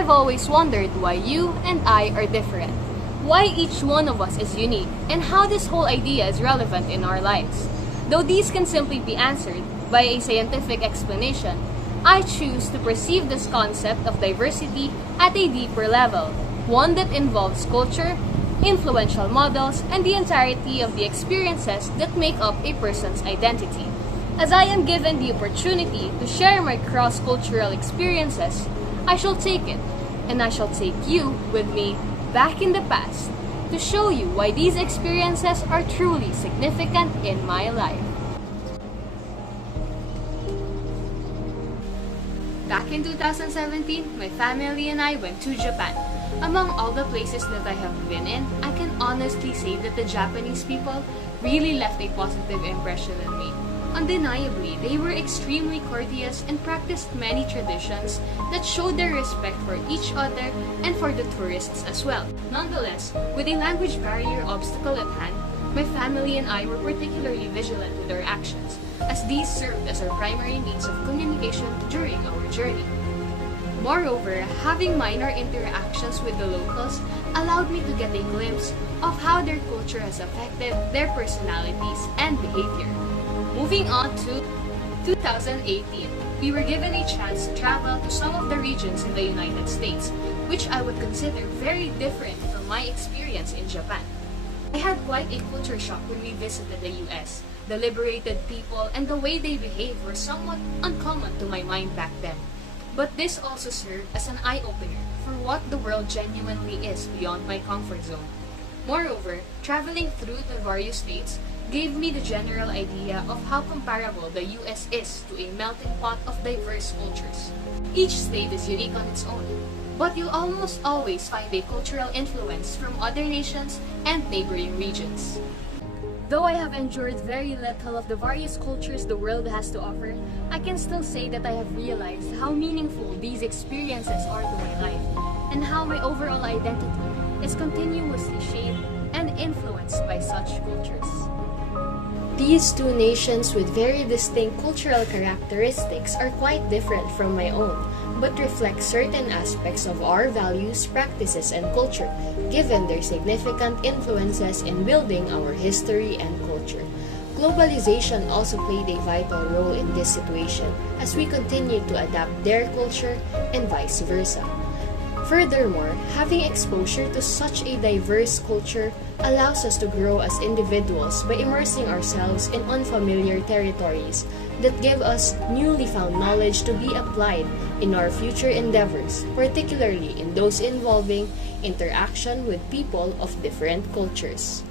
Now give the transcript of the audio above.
I've always wondered why you and I are different, why each one of us is unique, and how this whole idea is relevant in our lives. Though these can simply be answered by a scientific explanation, I choose to perceive this concept of diversity at a deeper level, one that involves culture, influential models, and the entirety of the experiences that make up a person's identity. As I am given the opportunity to share my cross-cultural experiences, I shall take it, and I shall take you with me back in the past to show you why these experiences are truly significant in my life. Back in 2017, my family and I went to Japan. Among all the places that I have been in, I can honestly say that the Japanese people really left a positive impression on me. Undeniably, they were extremely courteous and practiced many traditions that showed their respect for each other and for the tourists as well. Nonetheless, with a language barrier obstacle at hand, my family and I were particularly vigilant with our actions, as these served as our primary means of communication during our journey. Moreover, having minor interactions with the locals allowed me to get a glimpse of how their culture has affected their personalities and behavior. Moving on to 2018, we were given a chance to travel to some of the regions in the United States, which I would consider very different from my experience in Japan. I had quite a culture shock when we visited the US. The liberated people and the way they behave were somewhat uncommon to my mind back then. But this also served as an eye-opener for what the world genuinely is beyond my comfort zone. Moreover, traveling through the various states gave me the general idea of how comparable the US is to a melting pot of diverse cultures. Each state is unique on its own, but you'll almost always find a cultural influence from other nations and neighboring regions. Though I have endured very little of the various cultures the world has to offer, I can still say that I have realized how meaningful these experiences are to my life, and how my overall identity is continuously shaped and influenced by such cultures. These two nations with very distinct cultural characteristics are quite different from my own, but reflect certain aspects of our values, practices, and culture, given their significant influences in building our history and culture. Globalization also played a vital role in this situation as we continue to adapt their culture and vice versa. Furthermore, having exposure to such a diverse culture allows us to grow as individuals by immersing ourselves in unfamiliar territories that give us newly found knowledge to be applied in our future endeavors, particularly in those involving interaction with people of different cultures.